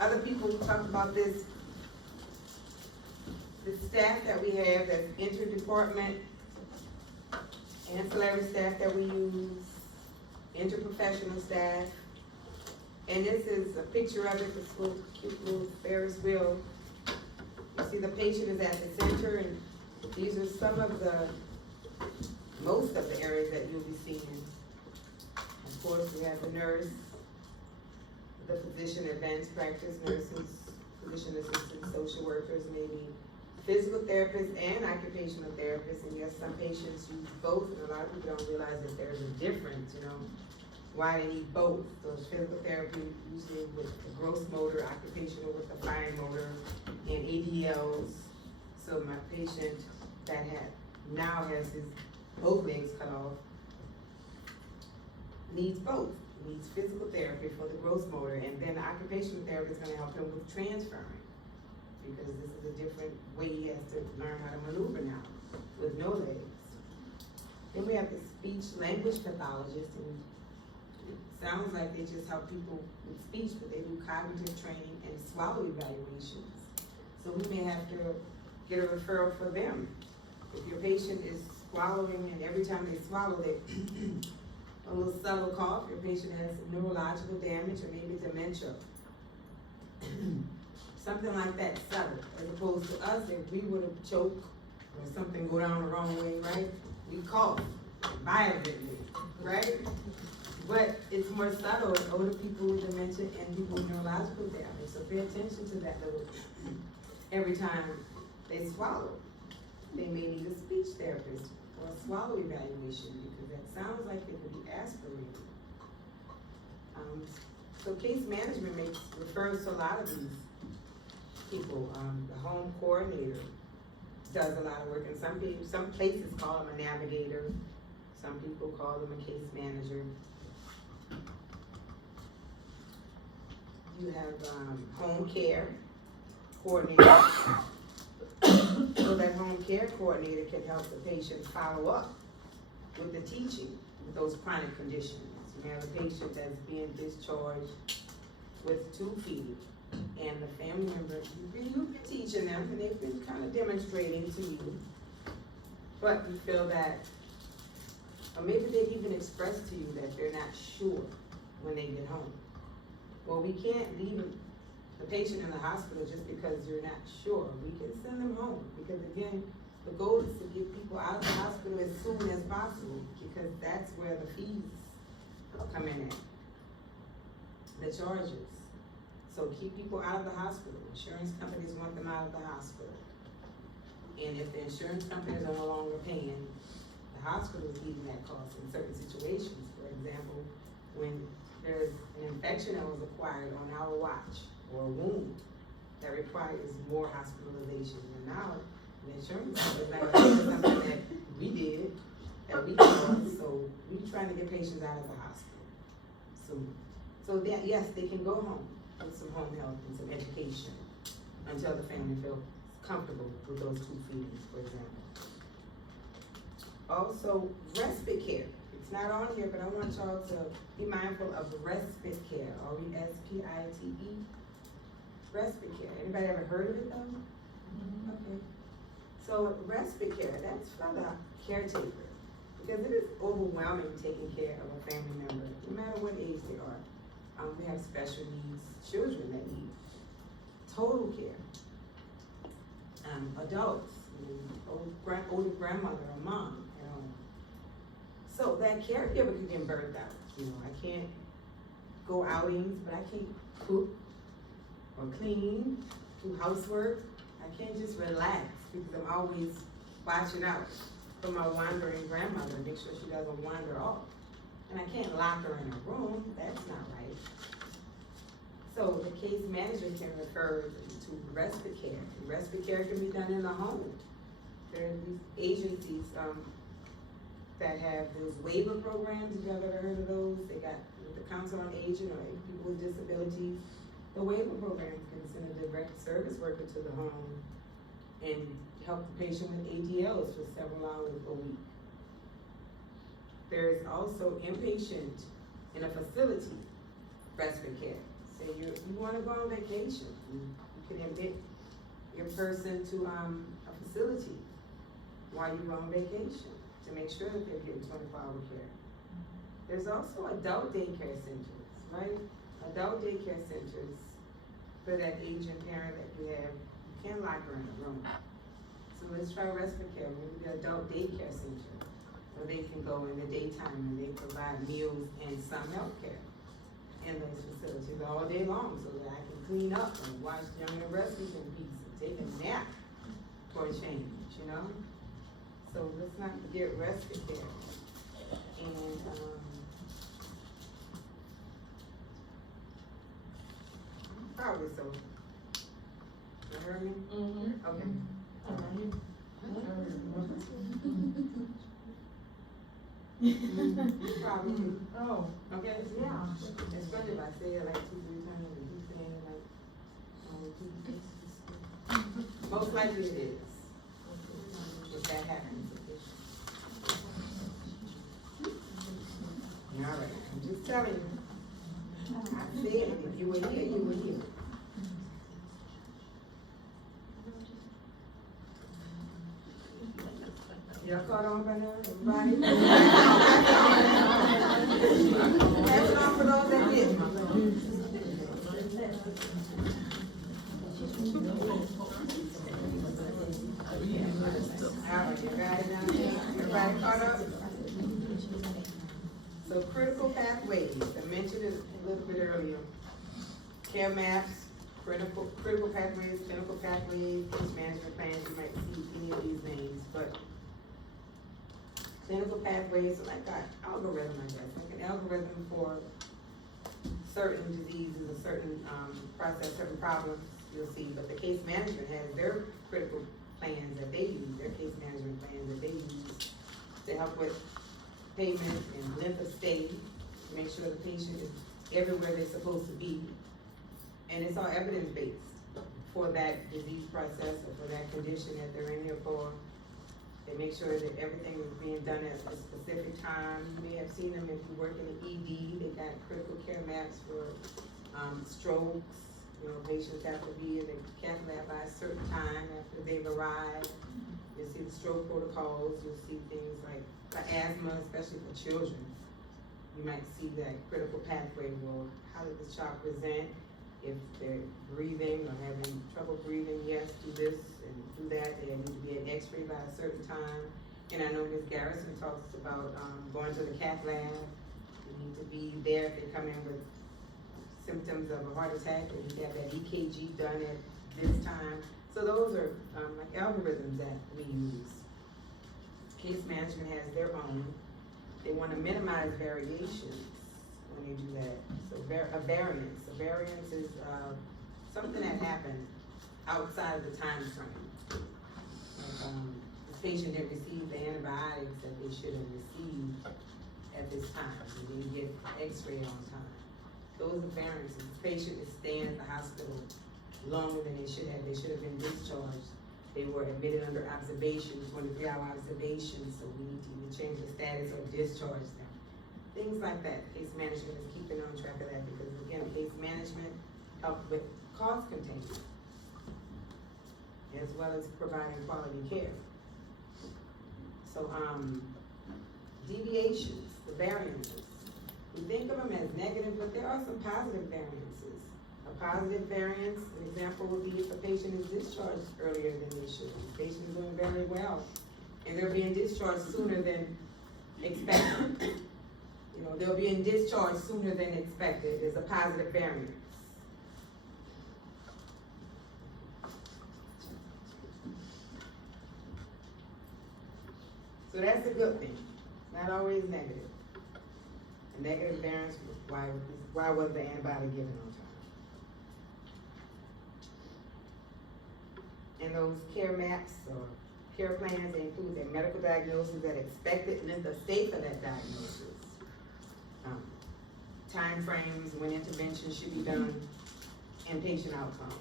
Other people talked about this, the staff that we have, that's interdepartment, ancillary staff that we use, interprofessional staff. And this is a picture of it, this little cute little Ferris wheel. You see the patient is at the center, and these are some of most of the areas that you'll be seeing. Of course, we have the nurse, the physician, advanced practice nurses, physician assistants, social workers, maybe physical therapists and occupational therapists. And yes, some patients use both, and a lot of people don't realize that there's a difference, why they need both. So physical therapy usually with the gross motor, occupational with the fine motor, and ADLs. So my patient that now has his both legs cut off needs both. Needs physical therapy for the gross motor, and then the occupational therapist is going to help him with transferring, because this is a different way he has to learn how to maneuver now with no legs. Then we have the speech language pathologist, and it sounds like they just help people with speech, but they do cognitive training and swallow evaluations. So we may have to get a referral for them. If your patient is swallowing, and every time they swallow, they a little subtle cough, your patient has neurological damage or maybe dementia. Something like that, subtle, as opposed to us, if we would have choked or something go down the wrong way, right? We cough violently, right? But it's more subtle in older people with dementia and people with neurological damage. So pay attention to that little every time they swallow. They may need a speech therapist or a swallow evaluation, because that sounds like they could be aspirated. So case management refers to a lot of these people. The home coordinator does a lot of work, and some places call them a navigator, some people call them a case manager. You have home care coordinator. So that home care coordinator can help the patient follow up with the teaching with those chronic conditions. You have a patient that's being discharged with tube feeding, and the family member, you've been teaching them, and they've been kind of demonstrating to you, but you feel that, or maybe they've even expressed to you that they're not sure when they get home. Well, we can't leave the patient in the hospital just because you're not sure. We can send them home, because again, the goal is to get people out of the hospital as soon as possible, because that's where the fees come in at, the charges. So keep people out of the hospital. Insurance companies want them out of the hospital. And if the insurance companies are no longer paying, the hospital is eating that cost in certain situations. For example, when there's an infection that was acquired on our watch, or a wound that requires more hospitalization. And now the insurance company is like, this is something that we did, that we caused, so we're trying to get patients out of the hospital. So that, yes, they can go home with some home health and some education until the family feels comfortable with those tube feedings, for example. Also, respite care. It's not on here, but I want y'all to be mindful of respite care, R-E-S-P-I-T-E. Respite care. Anybody ever heard of it though? Mm-hmm. Okay. So respite care, that's for the caretaker, because it is overwhelming taking care of a family member, no matter what age they are. We have special needs children that need total care. Adults, older grandmother or mom at home. So that caregiver can get burnt out. I can't go outings, but I can't cook or clean, do housework. I can't just relax, because I'm always watching out for my wandering grandmother to make sure she doesn't wander off. And I can't lock her in a room, that's not right. So the case manager can refer to respite care. Respite care can be done in the home. There are these agencies that have those waiver programs, if y'all ever heard of those. They got with the Council on Aging or people with disabilities. The waiver programs can send a direct service worker to the home and help the patient with ADLs for several hours a week. There is also inpatient in a facility respite care. Say you wanna go on vacation, you can admit your person to, a facility while you're on vacation, to make sure that they're getting 24-hour care. There's also adult daycare centers, right? Adult daycare centers for that aging parent that you have, you can't lock her in a room. So let's try respite care, maybe the adult daycare center, where they can go in the daytime and they provide meals and some health care in those facilities all day long, so that I can clean up and watch Young and Rescue in peace and take a nap for a change, you know? So let's not forget respite care. And, probably so. You heard me? Mm-hmm. Okay. Probably. Oh, Okay? yeah. Especially if I say it like 2-3 times, and you say it like, most likely it is. If that happens. All right, I'm just telling you. I said, if you were here, you were here. Y'all caught on by now, everybody? Pass it on for those that didn't. All right, you got it down there? Everybody caught up? So critical pathways, I mentioned it a little bit earlier. Care maps, critical pathways, clinical pathways, case management plans, you might see any of these names, but clinical pathways are like an algorithm, I guess, like an algorithm for certain diseases, a certain process, certain problems you'll see, but the case management has their critical plans that they use, their case management plans that they use to help with payment and length of stay, to make sure the patient is everywhere they're supposed to be. And it's all evidence-based for that disease process or for that condition that they're in here for. They make sure that everything is being done at a specific time. You may have seen them if you work in the ED, they got critical care maps for strokes. You know, patients have to be in the cath lab by a certain time after they've arrived. You'll see the stroke protocols, you'll see things like for asthma, especially for children. You might see that critical pathway, well, how did the child present? If they're breathing or having trouble breathing, yes, do this and do that. They need to be an x-ray by a certain time. And I know Ms. Garrison talks about going to the cath lab. You need to be there if they come in with symptoms of a heart attack. They need to have that EKG done at this time. So those are like algorithms that we use. Case management has their own. They want to minimize variations when they do that. So a variance is something that happened outside of the time frame. Like, this patient didn't receive the antibiotics that they should have received at this time. They didn't get x-ray on time. Those are variances. This patient is staying at the hospital longer than they should have. They should have been discharged. They were admitted under observation, 23-hour observation, so we need to either change the status or discharge them. Things like that. Case management is keeping on track of that because, again, case management helps with cost containment as well as providing quality care. So, deviations, the variances. We think of them as negative, but there are some positive variances. A positive variance, an example would be if a patient is discharged earlier than they should. The patient is doing very well, and they're being discharged sooner than expected. You know, they're being discharged sooner than expected. There's a positive variance. So that's a good thing. Not always negative. A negative variance, why was the antibiotic given on time? And those care maps or care plans, they include their medical diagnosis, that expected length of stay for that diagnosis. Time frames, when intervention should be done, and patient outcomes.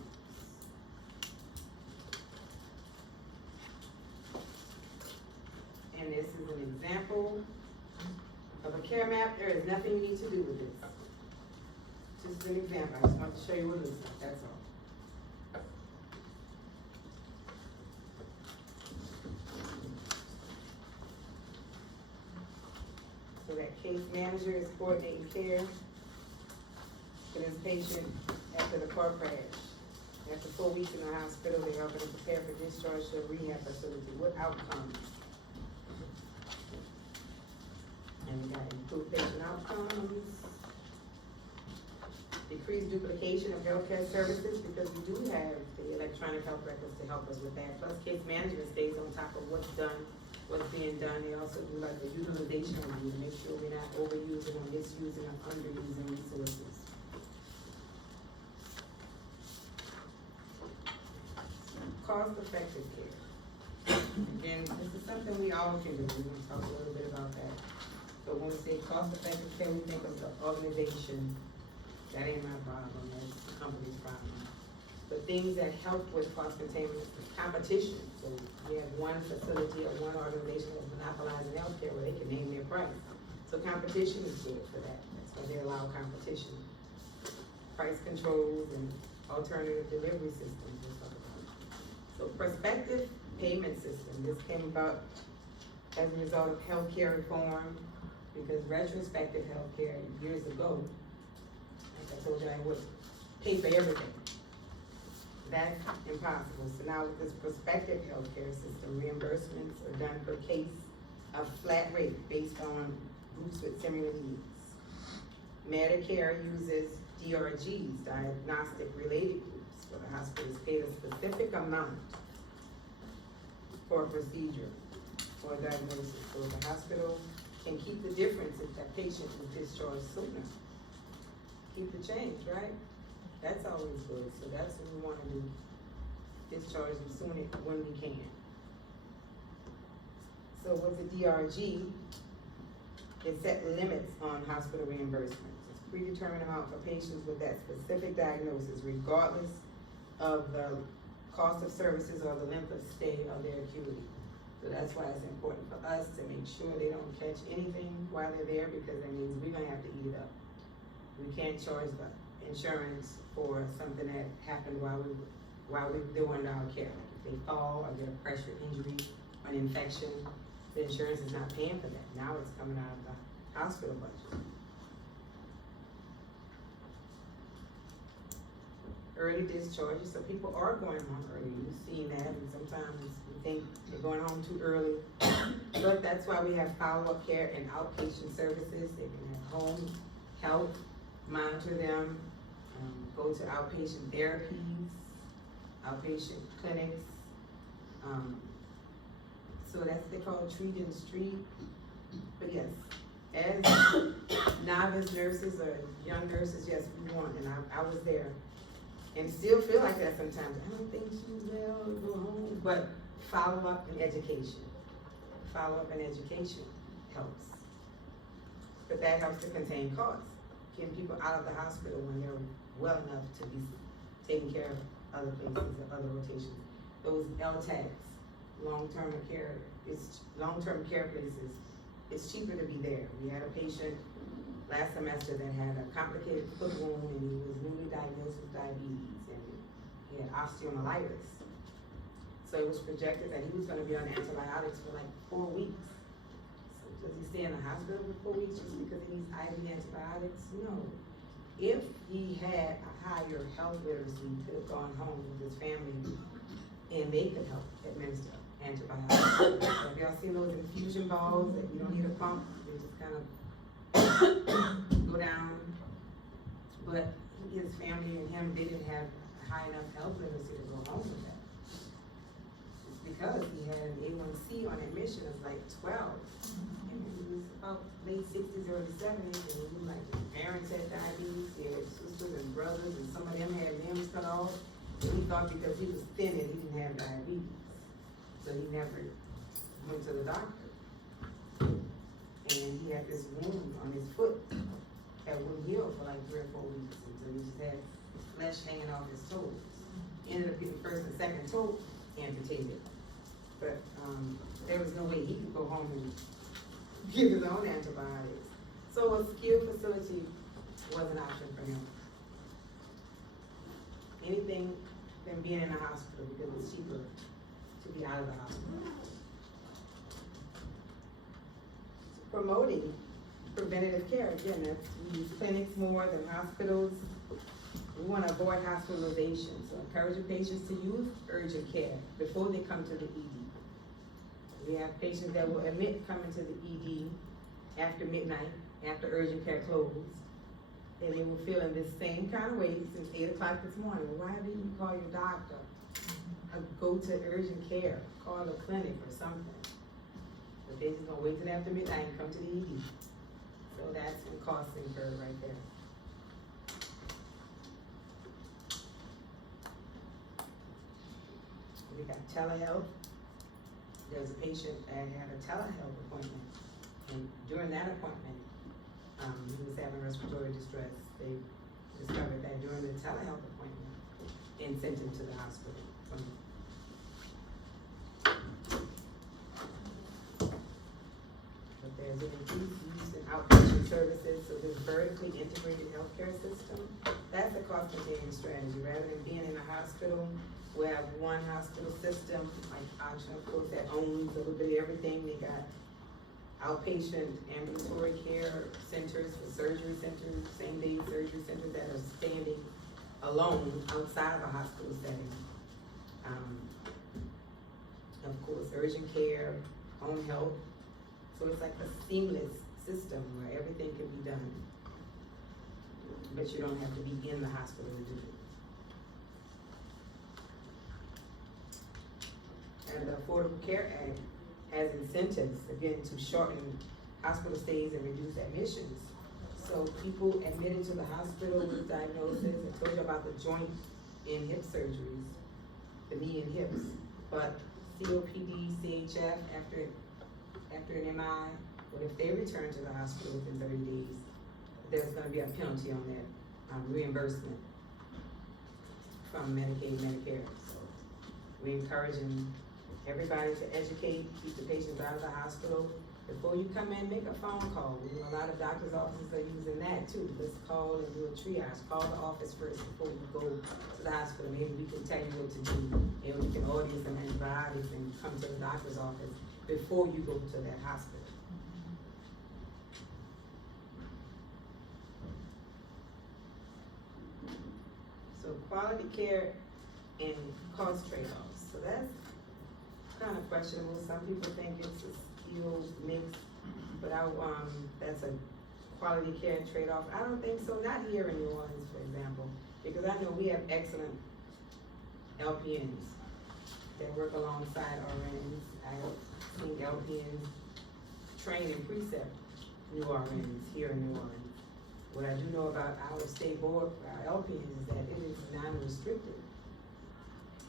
And this is an example of a care map. There is nothing you need to do with this. Just an example, I just wanted to show you what it looks like, that's all. So that case manager is coordinating care for this patient after the car crash. After 4 weeks in the hospital, they're helping to prepare for discharge to a rehab facility. What outcomes? And we got improved patient outcomes, decreased duplication of healthcare services, because we do have the electronic health records to help us with that. Plus, case management stays on top of what's done, what's being done. They also do like a utilization review to make sure we're not overusing or misusing or underusing resources. Cost-effective care. Again, this is something we all can do. We're gonna talk a little bit about that. But when we say cost-effective care, we think of the organization. That ain't my problem, that's the company's problem. But things that help with cost containment, competition. So we have one facility or one organization that's monopolizing healthcare where they can name their price. So competition is good for that. That's why they allow competition. Price controls and alternative delivery systems and stuff like that. So prospective payment system, this came about as a result of healthcare reform, because retrospective healthcare years ago, like I told you, I would pay for everything. That's impossible. So now with this prospective healthcare system, reimbursements are done per case, a flat rate based on groups with similar needs. Medicare uses DRGs, diagnostic related groups, where the hospital is paid a specific amount for a procedure or a diagnosis. So the hospital can keep the difference if that patient is discharged sooner. Keep the change, right? That's always good. So that's what we want to do. Discharge them sooner when we can. So with the DRG, it set limits on hospital reimbursements. It's predetermined amount for patients with that specific diagnosis, regardless of the cost of services or the length of stay of their acuity. So that's why it's important for us to make sure they don't catch anything while they're there, because that means we're gonna have to eat it up. We can't charge the insurance for something that happened while they were under our care. Like if they fall or get a pressure injury or an infection, the insurance is not paying for that. Now it's coming out of the hospital budget. Early discharges, so people are going home early. You've seen that, and sometimes we think they're going home too early. But that's why we have follow-up care and outpatient services. They can have home health, monitor them, go to outpatient therapies, outpatient clinics. So that's what they call treat in the street. But yes, as novice nurses or young nurses, yes, we want, and I was there. And still feel like that sometimes. I don't think she's well, go home. But follow-up and education. Follow-up and education helps. But that helps to contain costs. Getting people out of the hospital when they're well enough to be taking care of other places or other rotations. Those LTACs, long-term care places, it's cheaper to be there. We had a patient last semester that had a complicated foot wound, and he was newly diagnosed with diabetes, and he had osteomyelitis. So it was projected that he was gonna be on antibiotics for like 4 weeks. So does he stay in the hospital for 4 weeks just because he needs IV antibiotics? No. If he had a higher health literacy, he could have gone home with his family and they could help administer antibiotics. Have y'all seen those infusion balls that you don't need a pump? They just kind of go down, but his family and him didn't have high enough health literacy to go home with that. It's because he had an A1C on admission of like 12. And he was about late 60s, early 70s, and he like his parents had diabetes, he had sisters and brothers, and some of them had limbs cut off. And he thought because he was thin that he didn't have diabetes. So he never went to the doctor. And he had this wound on his foot that wouldn't heal for like 3 or 4 weeks. And so he just had flesh hanging off his toes. Ended up getting first and second toe amputated. But there was no way he could go home and give his own antibiotics. So a skilled facility was an option for him. anything than being in a hospital because it's cheaper to be out of the hospital. Promoting preventative care, again, that's, we use clinics more than hospitals. We want to avoid hospitalization, so encouraging patients to use urgent care before they come to the ED. We have patients that will admit coming to the ED after midnight, after urgent care closed, and they will feel in this same kind of way since 8 o'clock this morning. Why didn't you call your doctor? Or go to urgent care, call a clinic or something. But they're just gonna wait till after midnight and come to the ED. So that's some cost incurred right there. We got telehealth. There's a patient that had a telehealth appointment, and during that appointment, he was having respiratory distress. They discovered that during the telehealth appointment and sent him to the hospital. But there's an increased use in outpatient services, so this vertically integrated healthcare system, that's a cost containing strategy. Rather than being in a hospital, we have one hospital system, like Option, of course, that owns a little bit of everything. They got outpatient ambulatory care centers for surgery centers, same-day surgery centers that are standing alone outside of a hospital setting. Of course, urgent care, home health. So it's like a seamless system where everything can be done, but you don't have to be in the hospital to do it. And the Affordable Care Act has incentives, again, to shorten hospital stays and reduce admissions. So people admitted to the hospital with diagnosis, I told you about the joint and hip surgeries, the knee and hips, but COPD, CHF, after an MI, but if they return to the hospital within 30 days, there's gonna be a penalty on that reimbursement from Medicaid, Medicare. So we're encouraging everybody to educate, keep the patients out of the hospital. Before you come in, make a phone call. We know a lot of doctors' offices are using that too. Let's call and do a triage. Call the office first before you go to the hospital. Maybe we can tell you what to do. Maybe we can order you some antibiotics and come to the doctor's office before you go to that hospital. So quality care and cost trade-offs. So that's kind of questionable. Some people think it's a skill mix, but that's a quality care trade-off. I don't think so, not here in New Orleans, for example, because I know we have excellent LPNs that work alongside RNs. I think LPNs train and precept new RNs here in New Orleans. What I do know about our state board for our LPNs is that it is non-restricted.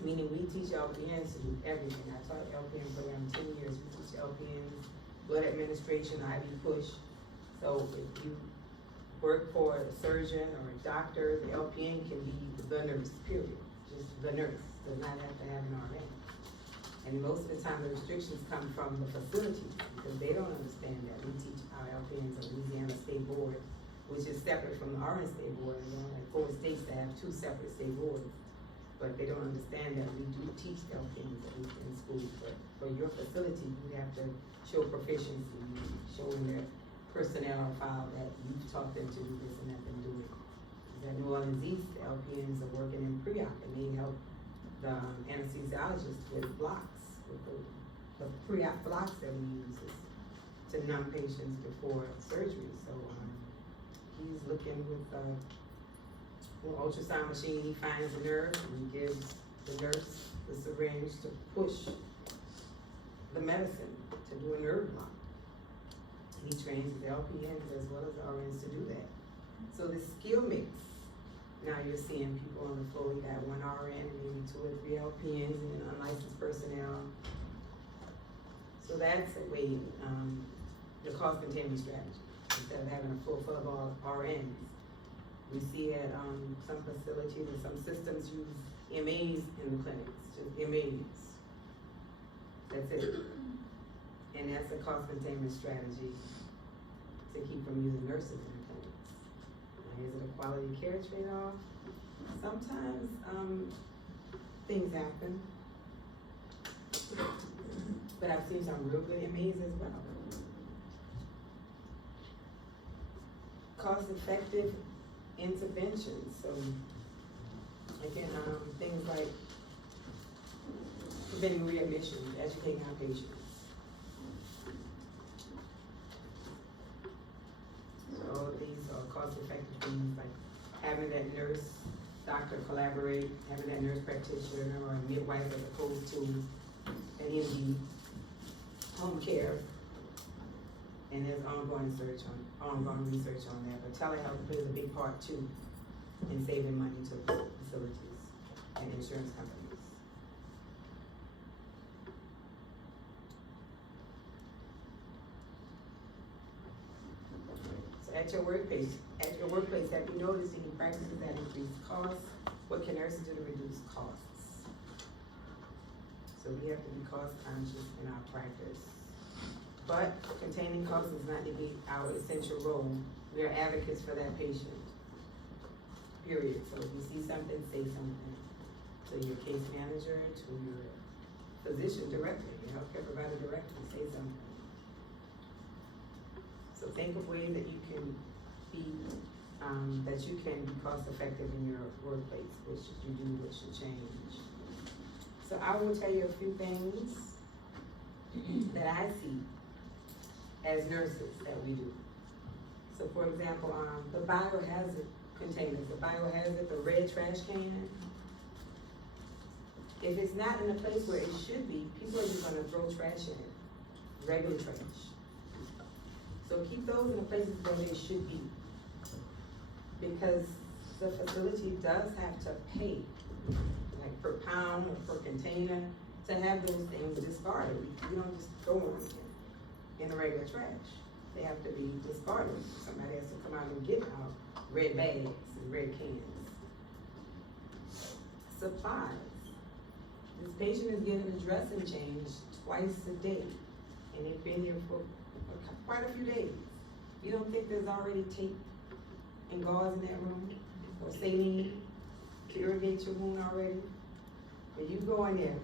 Meaning we teach LPNs to do everything. I taught LPN program 10 years. We teach LPNs blood administration, IV push. So if you work for a surgeon or a doctor, the LPN can be the nurse, period. Just the nurse, does not have to have an RN. And most of the time the restrictions come from the facility because they don't understand that. We teach our LPNs at Louisiana State Board, which is separate from the RN State Board. You know, like 4 states that have 2 separate state boards. But they don't understand that we do teach LPNs in schools. But for your facility, you have to show proficiency, showing their personnel file that you've taught them to do this and let them do it. At New Orleans East, the LPNs are working in pre-op and they help the anesthesiologist with blocks, with the pre-op blocks that we use to numb patients before surgery. So he's looking with ultrasound machine. He finds the nerve and he gives the nurse the syringe to push the medicine to do a nerve block. And he trains his LPNs as well as RNs to do that. So the skill mix, now you're seeing people on the floor. You got 1 RN and maybe 2 or 3 LPNs and then unlicensed personnel. So that's a way, the cost containment strategy. Instead of having a full of all RNs, we see at some facilities and some systems use MAs in the clinics, just MAs. That's it. And that's a cost containment strategy to keep from using nurses in the clinics. Now, is it a quality care trade-off? sometimes, things happen. But I've seen some real good MAs as well. Cost-effective interventions, so again, things like preventing readmission, educating our patients. So all of these are cost-effective things like having that nurse, doctor collaborate, having that nurse practitioner or a midwife as opposed to an MD, home care. And there's ongoing research on that, but telehealth plays a big part too in saving money to facilities and insurance companies. So at your workplace, have you noticed any practices that increase costs? What can nurses do to reduce costs? So we have to be cost conscious in our practice. But containing costs does not negate our essential role. We are advocates for that patient, period. So if you see something, say something to your case manager, to your physician directly, your healthcare provider directly, say something. So think of ways that you can be, cost effective in your workplace. What should you do, what should change? So I will tell you a few things that I see as nurses that we do. So for example, the biohazard containers, the biohazard, the red trash can, if it's not in a place where it should be, people are just gonna throw trash in it, regular trash. So keep those in the places where they should be. Because the facility does have to pay, like per pound or per container, to have those things discarded. You don't just throw them in the regular trash. They have to be discarded. Somebody has to come out and get out red bags and red cans. Supplies. This patient is getting a dressing change twice a day, and they've been here for quite a few days. You don't think there's already tape and gauze in that room, or saline to irrigate your wound already? But you go in there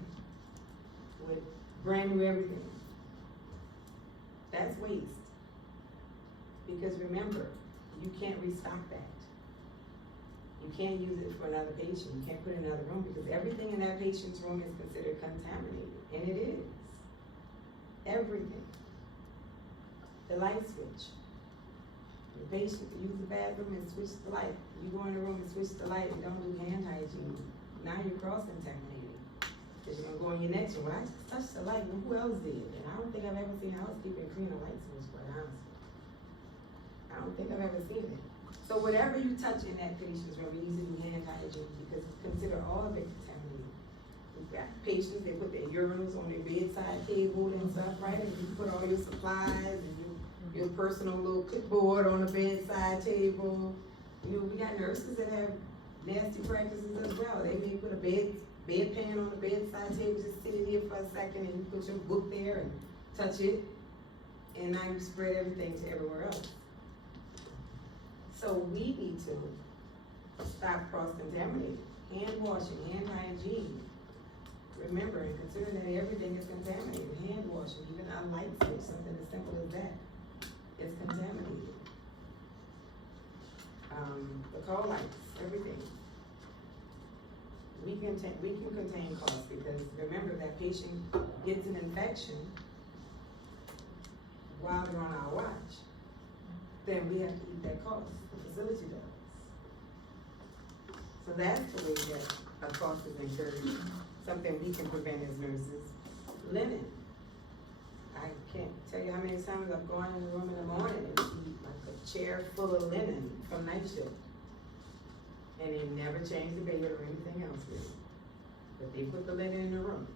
with brand new everything. That's waste. Because remember, you can't restock that. You can't use it for another patient. You can't put it in another room because everything in that patient's room is considered contaminated. And it is. Everything. The light switch. The patient use the bathroom and switch the light. You go in the room and switch the light and don't do hand hygiene. Now you're cross-contaminating. Because you're gonna go in your next room. Well, I just touched the light, and who else did? And I don't think I've ever seen a housekeeper clean a light switch, quite honestly. I don't think I've ever seen it. So whatever you touch in that patient's room, you need to do hand hygiene because consider all of it contaminated. We've got patients, they put their urinals on their bedside table and stuff, right? And you put all your supplies and your personal little clipboard on the bedside table. You know, we got nurses that have nasty practices as well. They may put a bedpan on the bedside table, just sit in here for a second and you put your book there and touch it. And now you spread everything to everywhere else. So we need to stop cross-contaminating. Hand washing, hand hygiene. Remember and consider that everything is contaminated. Hand washing, even our light switch, something as simple as that, is contaminated. The call lights, everything. We can contain costs because remember that patient gets an infection while they're on our watch. Then we have to eat that cost. The facility does. So that's the way that a cost is incurred. Something we can prevent as nurses. Linen. I can't tell you how many times I've gone in the room in the morning and see like a chair full of linen from night shift. And they never change the bed or anything else with it. But they put the linen in the room.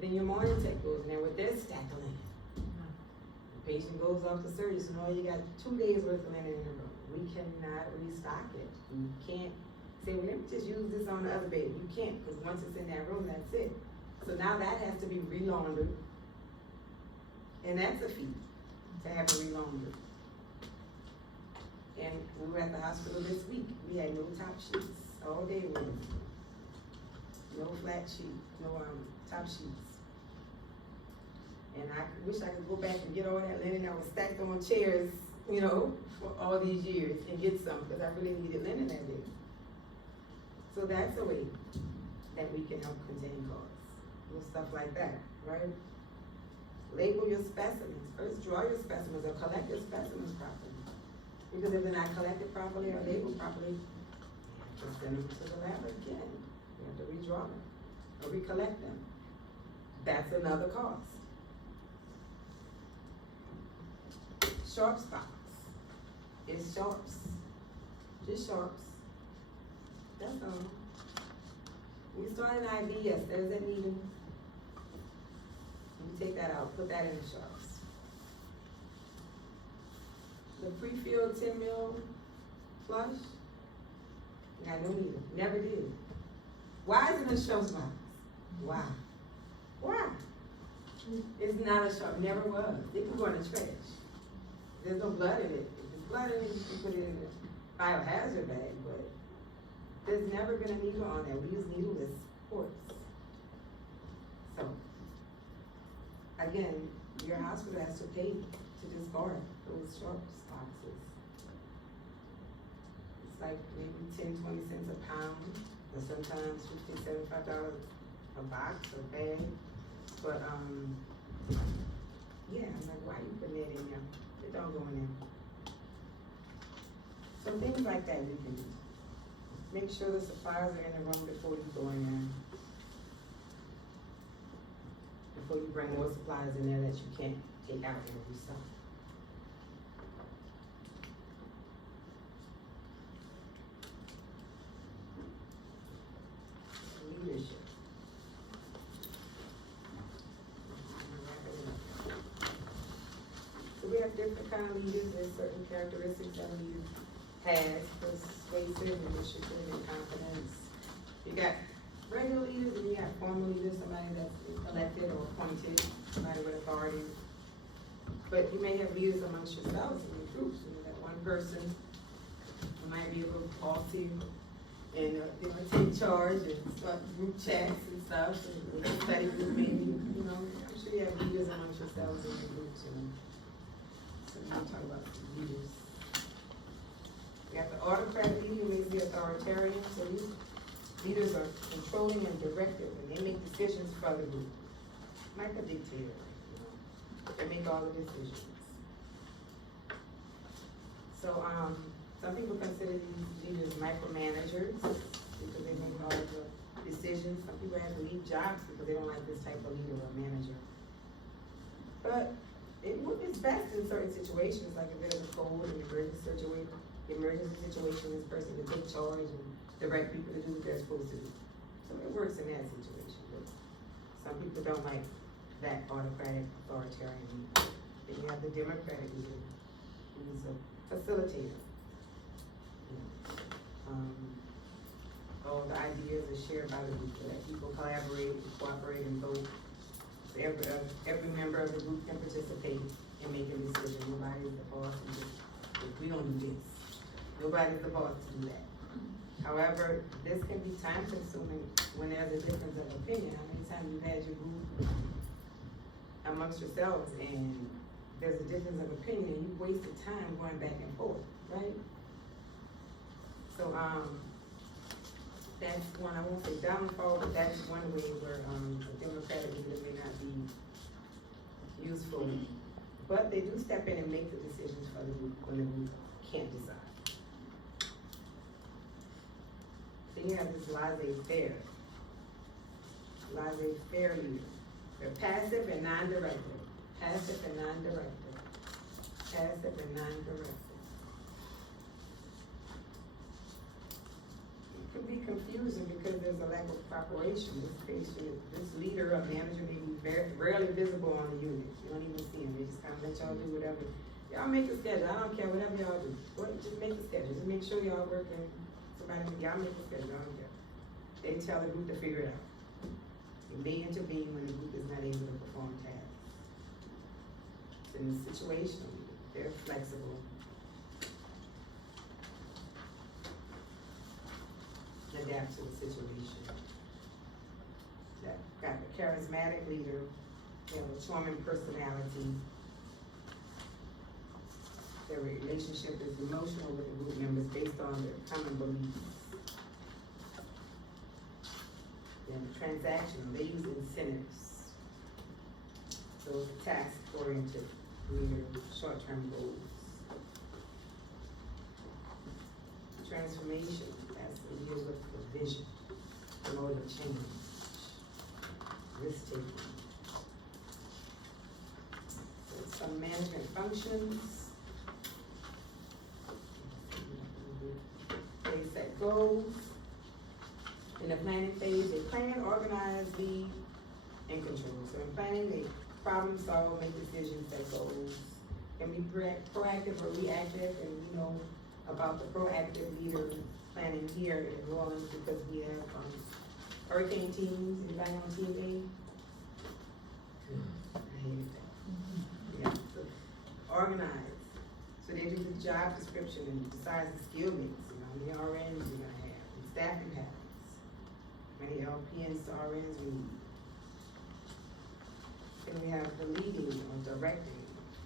Then your morning tech goes in there with their stack of linen. The patient goes off to surgery, so now you got 2 days worth of linen in the room. We cannot restock it. We can't say, well, let me just use this on the other bed. You can't, because once it's in that room, that's it. So now that has to be re-laundered. And that's a fee to have it re-laundered. And we were at the hospital this week. We had no top sheets. all day with it. No flat sheet, no, top sheets. And I wish I could go back and get all that linen that was stacked on chairs, you know, for all these years and get some, because I really needed linen that day. So that's a way that we can help contain costs, little stuff like that, right? Label your specimens. First, draw your specimens or collect your specimens properly. Because if they're not collected properly or labeled properly, just send them to the lab again. You have to redraw them or recollect them. That's another cost. Sharps box. It's sharps. Just sharps. That's all. We started an IV, yes, there's that needle. You take that out, put that in the sharps. The pre-filled 10 ml flush, got no needle, never did. Why is it a sharps box? Why? Why? It's not a sharp, never was. It can go in the trash. There's no blood in it. If there's blood in it, you can put it in a biohazard bag, but there's never been a needle on there. We use needleless ports. So, again, your hospital has to pay to discard those sharps boxes. It's like maybe 10, 20 cents a pound, or sometimes $50, $75 a box or bag. But, yeah, I'm like, why are you putting that in there? It don't go in there. So things like that you can do. Make sure the supplies are in the room before you go in there. Before you bring more supplies in there that you can't take out and restock. Leadership. So we have different kind of leaders. There's certain characteristics that a leader has: persuasive, initiative, and confidence. You got regular leaders and you got formal leaders, somebody that's elected or appointed, somebody with authority. But you may have leaders amongst yourselves in your groups. You know, that one person who might be a little bossy and they might take charge and start group chats and stuff, and study group maybe, you know. I'm sure you have leaders amongst yourselves in your groups, you know. So we'll talk about leaders. We have the autocratic leader, who is the authoritarian. So these leaders are controlling and directive, and they make decisions for the group. Like a dictator, you know. They make all the decisions. So, some people consider these leaders micromanagers because they make all the decisions. Some people have to leave jobs because they don't like this type of leader or manager. But it's best in certain situations, like if there's a cold and emergency situation, this person can take charge and direct people to do what they're supposed to do. So it works in that situation. But some people don't like that autocratic, authoritarian leader. Then you have the democratic leader, who's a facilitator. All the ideas are shared by the group, so that people collaborate, cooperate, and vote. So every member of the group can participate in making decisions. Nobody's the boss and just, we don't do this. Nobody's the boss to do that. However, this can be time consuming when there's a difference of opinion. How many times you've had your group amongst yourselves and there's a difference of opinion and you've wasted time going back and forth, right? So, that's one, I won't say downfall, but that's one way where a democratic leader may not be useful. But they do step in and make the decisions for the group when the group can't decide. Then you have this laissez-faire. Laissez-faire leader. They're passive and non-directive. Passive and non-directive. Passive and non-directive. It could be confusing because there's a lack of cooperation. This leader or manager may be rarely visible on the unit. You don't even see him. They just kind of let y'all do whatever. Y'all make a schedule. I don't care, whatever y'all do. Just make a schedule. Just make sure y'all working. Y'all make a schedule. I don't care. They tell the group to figure it out. It may intervene when the group is not able to perform tasks. It's in the situation. They're flexible. The adapt to the situation. That got a charismatic leader, they have a charming personality. Their relationship is emotional with the group members based on their common beliefs. Then transactional, they use incentives. So it's a task-oriented leader, short-term goals. Transformation, that's the leader with the vision, promoting change, risk-taking. So some management functions. They set goals. In the planning phase, they plan, organize, lead, and control. So in planning, they problem solve, make decisions, set goals, can be proactive or reactive, and we know about the proactive leader planning here in New Orleans because we have hurricane teams. Anybody on team A? I hated that. Yeah, so organize. So they do the job description and decide the skill mix, how many RNs you're gonna have, and staffing patterns, how many LPNs to RNs we need. Then we have the leading or directing,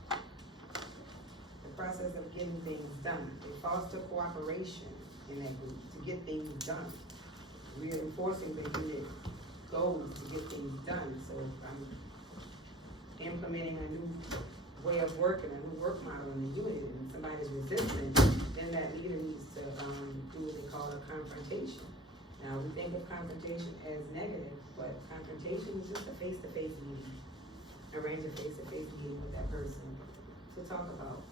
the process of getting things done. They foster cooperation in that group to get things done. We are enforcing the unit goals to get things done. So if I'm implementing a new way of working, a new work model in the unit, and somebody's resistant, then that leader needs to do what they call a confrontation. Now, we think of confrontation as negative, but confrontation is just a face-to-face meeting. Arrange a face-to-face meeting with that person to talk about,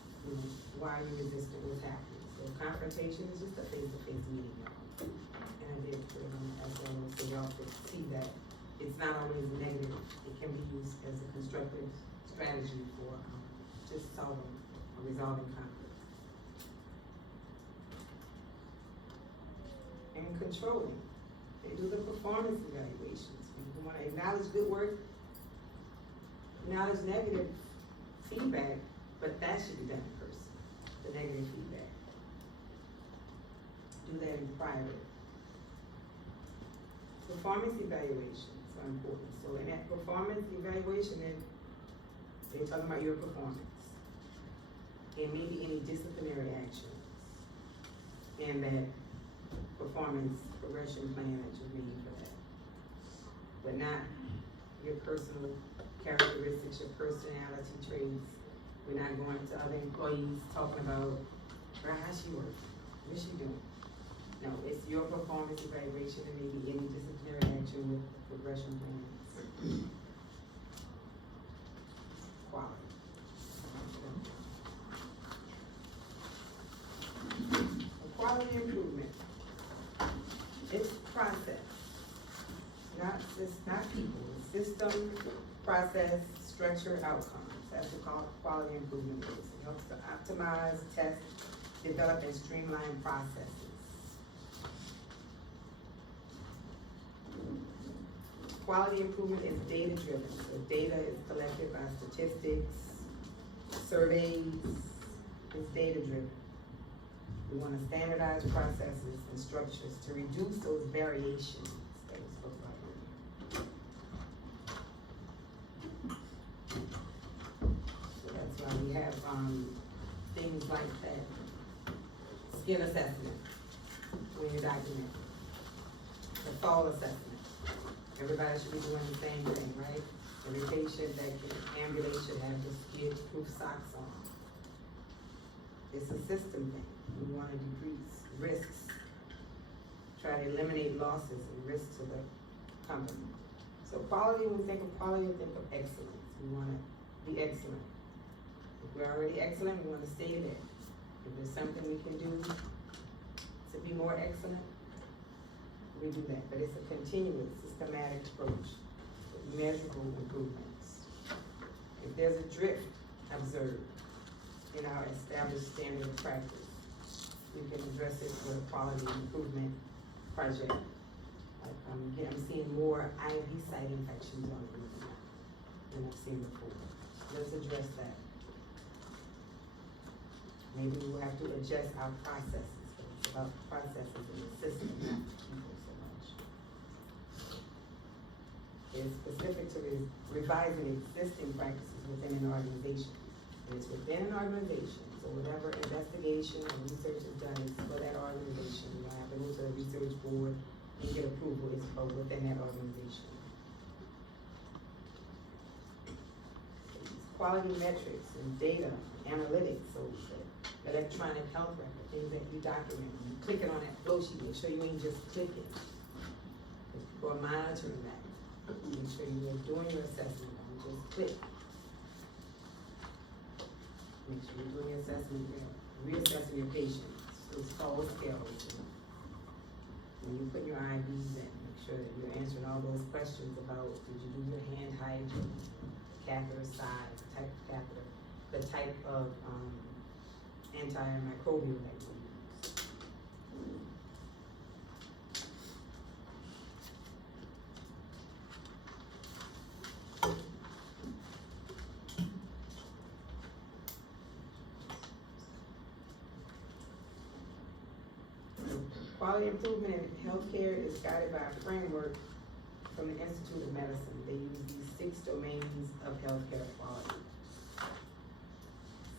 why you're resistant, what's happening. So confrontation is just a face-to-face meeting, y'all. And I did put it on the SLO so y'all could see that it's not always negative. It can be used as a constructive strategy for just solving or resolving conflict. And controlling. They do the performance evaluations. We want to acknowledge good work, acknowledge negative feedback, but that should be done in person, the negative feedback. Do that in private. Performance evaluations are important. So in that performance evaluation, they're talking about your performance. There may be any disciplinary actions in that performance progression plan that you made for that. But not your personal characteristics, your personality traits. We're not going to other employees talking about, how she works, what's she doing? No, it's your performance evaluation and maybe any disciplinary action with progression plans. Quality. Quality improvement. It's process, not people. It's system, process, structure, outcomes. That's what quality improvement is. It helps to optimize, test, develop, and streamline processes. Quality improvement is data driven. So data is collected by statistics, surveys. It's data driven. We want to standardize processes and structures to reduce those variations that we spoke about earlier. So that's why we have things like that. Skill assessment when you document. The fall assessment. Everybody should be doing the same thing, right? Every patient that can ambulate should have the skid-proof socks on. It's a system thing. We want to decrease risks, try to eliminate losses and risks to the company. So quality, when we think of quality, we think of excellence. We want to be excellent. If we're already excellent, we want to stay there. If there's something we can do to be more excellent, we do that. But it's a continuous, systematic approach with measurable improvements. If there's a drift observed in our established standard of practice, we can address it with a quality improvement project. Like, again, I'm seeing more IV site infections on the group now than I've seen before. Let's address that. Maybe we'll have to adjust our processes. It's about processes in the system, not people. is specific to revising existing practices within an organization. And it's within an organization, so whatever investigation or research is done is for that organization. You don't have to go to the research board and get approval, it's for within that organization. Quality metrics and data, analytics, so the electronic health record, things that you document. When you clicking on that flow sheet, make sure you ain't just clicking. Because people are monitoring that. Make sure you're doing your assessment, don't just click. Make sure you're doing your assessment, you're reassessing your patients, those false scales. When you put your IVs in, make sure that you're answering all those questions about, did you do your hand hygiene, catheter size, type of catheter, the type of antimicrobial that you use. Quality improvement in healthcare is guided by a framework from the Institute of Medicine. They use these 6 domains of healthcare quality: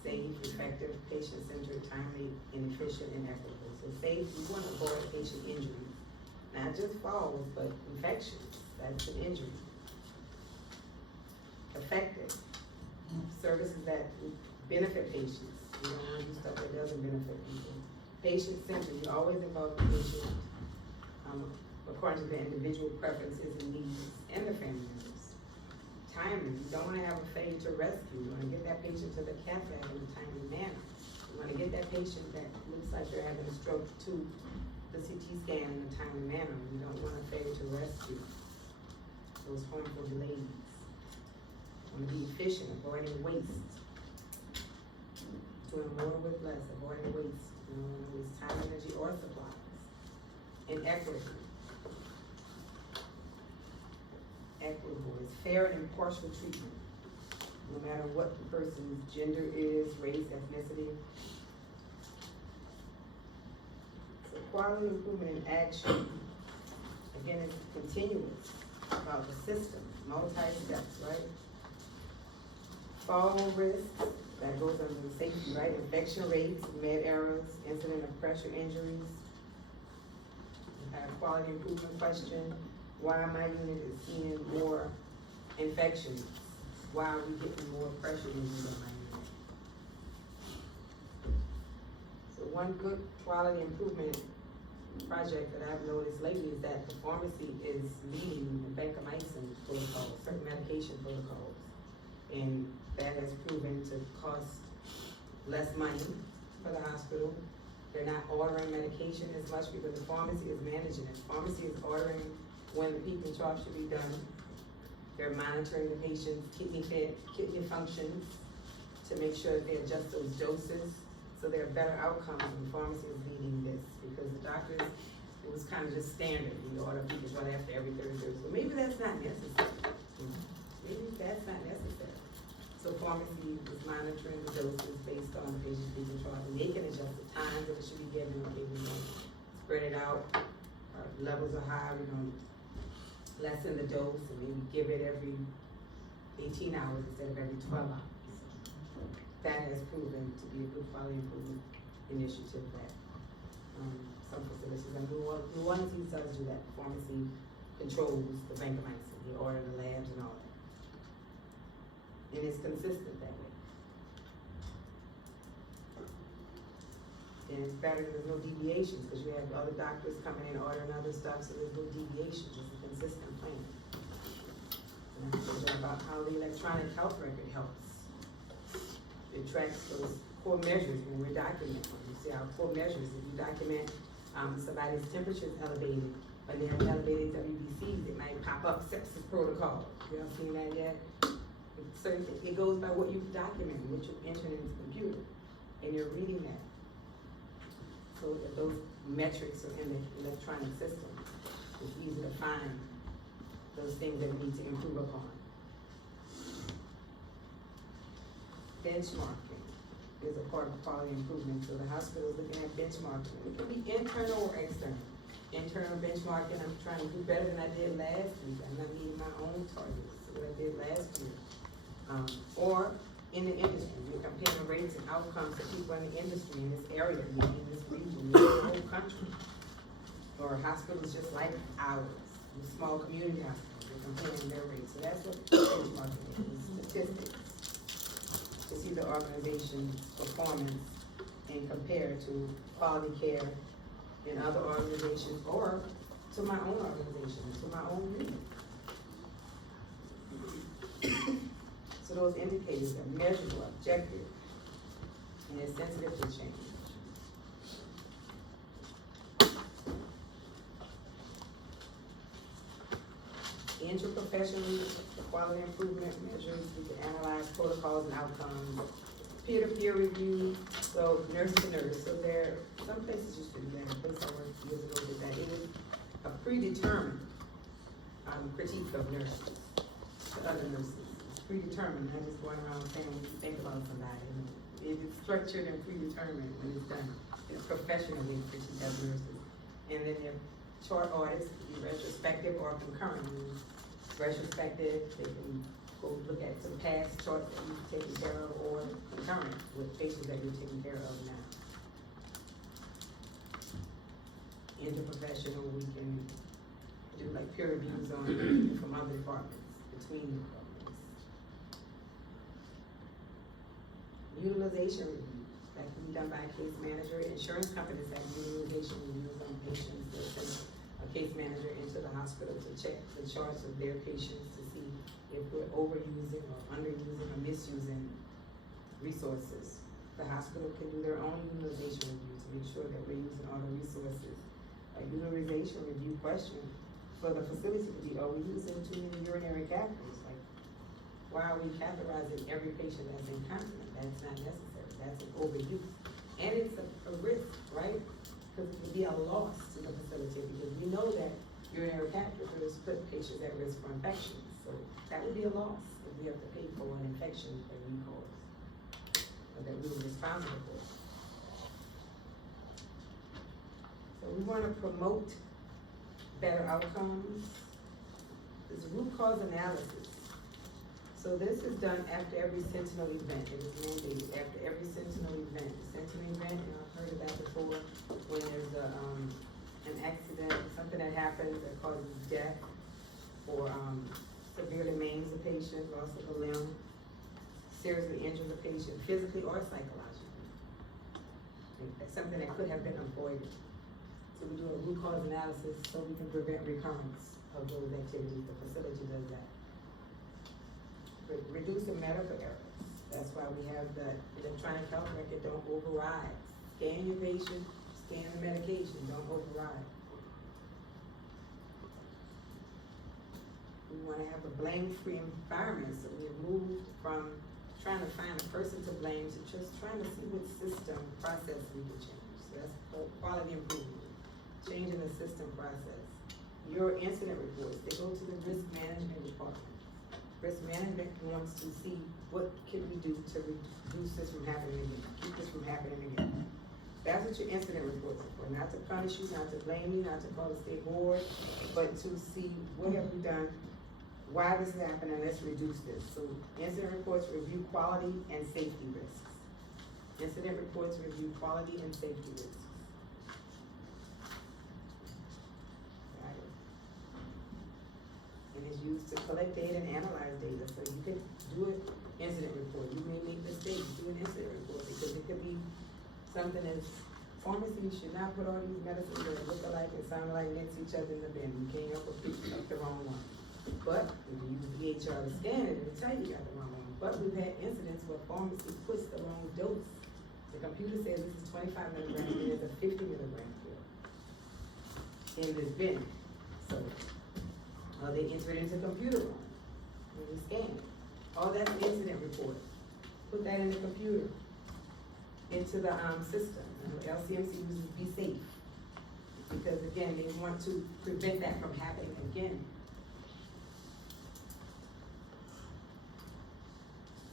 safe, effective, patient-centered, timely, and efficient, and equitable. So safe, we want to avoid patient injury, not just falls, but infections. That's an injury. Effective, services that benefit patients. You don't want to do stuff that doesn't benefit people. Patient-centered, you always involve the patient according to the individual preferences and needs and the family members. Timely, you don't want to have a failure to rescue. You want to get that patient to the cath lab in a timely manner. You want to get that patient that looks like they're having a stroke to the CT scan in a timely manner. You don't want a failure to rescue those harmful delays. You want to be efficient, avoiding waste. Doing more with less, avoiding waste. You don't want to waste time, energy, or supplies. And equitable. Equitable is fair and impartial treatment, no matter what the person's gender is, race, ethnicity. So quality improvement in action, again, is continuous about the system, multi-steps, right? Fall risk, that goes under the safety, right? Infection rates, med errors, incident of pressure injuries. We have a quality improvement question. Why my unit is seeing more infections? Why are we getting more pressure injuries on my unit? So one good quality improvement project that I've noticed lately is that the pharmacy is leading the vancomycin protocols, certain medication protocols. And that has proven to cost less money for the hospital. They're not ordering medication as much because the pharmacy is managing it. Pharmacy is ordering when the peak and trough should be done. They're monitoring the patient's kidney functions to make sure that they adjust those doses. So there are better outcomes, and the pharmacy is leading this because the doctors, it was kind of just standard. You order peak and trough after every Thursday. So maybe that's not necessary. Maybe that's not necessary. So pharmacy is monitoring the doses based on the patient's peak and trough, and they can adjust the times that it should be given. Okay, we're going to spread it out. Our levels are high. We're going to lessen the dose and maybe give it every 18 hours instead of every 12 hours. That has proven to be a good quality improvement initiative that some facilities, like New Orleans does do that. The pharmacy controls the vancomycin. They order the labs and all that. And it's consistent that way. And it's better, there's no deviations, because you have other doctors coming in ordering other stuff, so there's no deviations, it's a consistent plan. And I told you about how the electronic health record helps. It tracks those core measures when we're documenting. You see our core measures, if you document somebody's temperature is elevated, when they have elevated WBCs, it might pop up sepsis protocol. You haven't seen that yet? So it goes by what you've documented, what you've entered into the computer, and you're reading that. So that those metrics are in the electronic system. It's easy to find those things that we need to improve upon. Benchmarking is a part of quality improvement. So the hospital is looking at benchmarking. It can be internal or external. Internal benchmarking, I'm trying to do better than I did last week. I'm not meeting my own targets, what I did last year. Or in the industry, you're comparing rates and outcomes of people in the industry in this area, maybe in this region, maybe in the whole country. Or hospitals just like ours, small community hospitals, you're comparing their rates. So that's what benchmarking is, statistics. To see the organization's performance and compare to quality care in other organizations or to my own organization, to my own region. So those indicators are measurable, objective, and they're sensitive to change. Interprofessionally, quality improvement measures, we can analyze protocols and outcomes. Peer-to-peer review, so nurse to nurse, so there, some places used to do that, a place I worked years ago did that. It was a predetermined critique of nurses, to other nurses. It's predetermined, not just going around saying what you think about somebody. It is structured and predetermined when it's done. It's professionally critique of nurses. And then their chart audits, be retrospective or concurrent. Retrospective, they can go look at some past charts that you've taken care of, or concurrent with patients that you're taking care of now. Interprofessional, we can do like peer reviews on from other departments, between departments. Utilization reviews, that can be done by a case manager. Insurance companies have utilization reviews on patients. They send a case manager into the hospital to check the charts of their patients to see if we're overusing or underusing or misusing resources. The hospital can do their own utilization review to make sure that we're using all the resources. A utilization review question for the facility to be, are we using too many urinary catheters? Like, why are we catheterizing every patient that's incontinent? That's not necessary. That's an overuse. And it's a risk, right? Because it could be a loss to the facility, because we know that urinary catheters put patients at risk for infection. So that would be a loss if we have to pay for an infection that we caused, or that we were responsible for. So we want to promote better outcomes. This root cause analysis. So this is done after every Sentinel event. It is mandated after every Sentinel event. The Sentinel event, and I've heard of that before, when there's an accident, something that happens that causes death, or severely maims a patient, loss of a limb, seriously injures a patient, physically or psychologically. That's something that could have been avoided. So we do a root cause analysis so we can prevent recurrence of those activities. The facility does that. Reducing medical errors. That's why we have the electronic health record, don't override. Scan your patient, scan the medication, don't override. We want to have a blame-free environment, so we have moved from trying to find a person to blame to just trying to see what system process we can change. So that's quality improvement, changing the system process. Your incident reports, they go to the risk management department. Risk management wants to see what can we do to reduce this from happening again, keep this from happening again. That's what your incident reports are for, not to punish you, not to blame you, not to call the state board, but to see what have we done, why this is happening, let's reduce this. So incident reports review quality and safety risks. Incident reports review quality and safety risks. And is used to collect data and analyze data. So you can do an incident report. You may make mistakes, do an incident report, because it could be something as pharmacies should not put all these medicines that look alike and sound like next to each other in the bin. You can't help but pick up the wrong one. But if you use the EHR to scan it, it'll tell you got the wrong one. But we've had incidents where pharmacy puts the wrong dose. The computer says this is 25 milligrams and there's a 50 milligram pill in this bin. So they enter it into the computer room when we scan it. All that's an incident report. Put that in the computer, into the system. LCMC uses Be Safe, because again, they want to prevent that from happening again.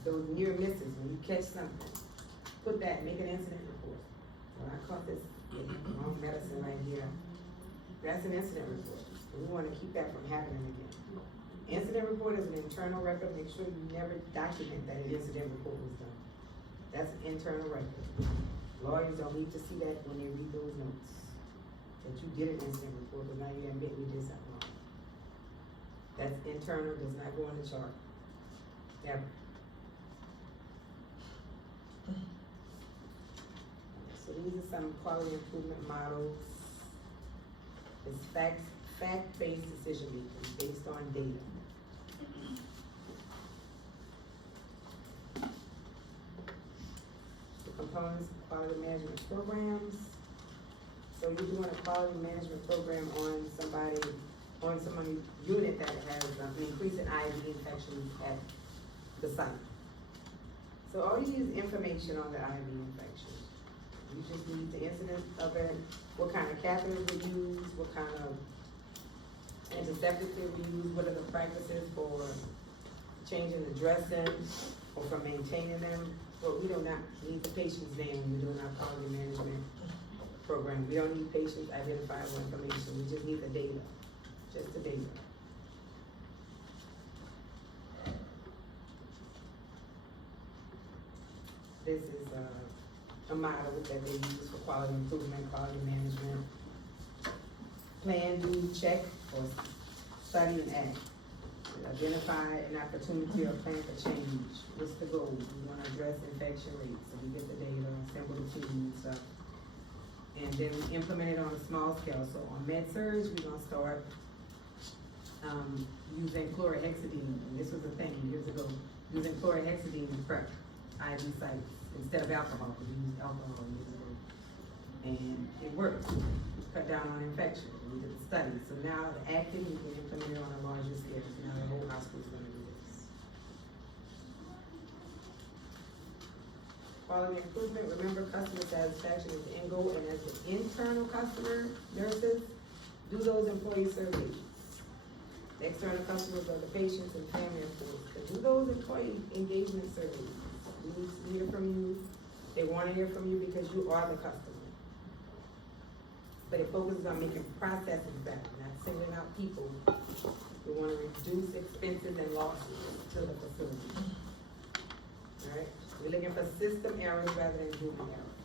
Those near misses, when you catch something, put that, make an incident report. Well, I caught this wrong medicine right here. That's an incident report. We want to keep that from happening again. Incident report is an internal record, make sure you never document that an incident report was done. That's an internal record. Lawyers don't need to see that when they read those notes, that you did an incident report, but now you admit we did something wrong. That's internal, does not go on the chart, ever. So these are some quality improvement models. It's fact-based decision making based on data. The components of quality management programs. So you're doing a quality management program on someone's unit that has an increase in IV infections at the site. So all you need is information on the IV infection. You just need the incidence of it, what kind of catheters we use, what kind of antiseptics we use, what are the practices for changing the dressing or for maintaining them. But we do not need the patient's name when we're doing our quality management program. We don't need patients' identifiable information, we just need the data, just the data. This is a model that they use for quality improvement, quality management. Plan, do, check, or study and act. Identify an opportunity or plan for change. What's the goal? We wanna address infection rates, so we get the data, assemble the team and stuff. And then we implement it on a small scale. So on med-surg, we're gonna start using chlorhexidine. And this was a thing years ago, using chlorhexidine to prep IV sites instead of alcohol, because we used alcohol years ago. And it worked, cut down on infection. We did the study. So now the acting, we can implement it on a larger scale. So now the whole hospital's gonna do this. Quality improvement, remember customer satisfaction is the end goal, and as the internal customer, nurses, do those employee surveys. The external customers are the patients and family employees, but do those employee engagement surveys. We need to hear from you, they wanna hear from you because you are the customer. But it focuses on making processes better, not singling out people. We wanna reduce expenses and losses to the facility. Alright, we're looking for system errors rather than human errors.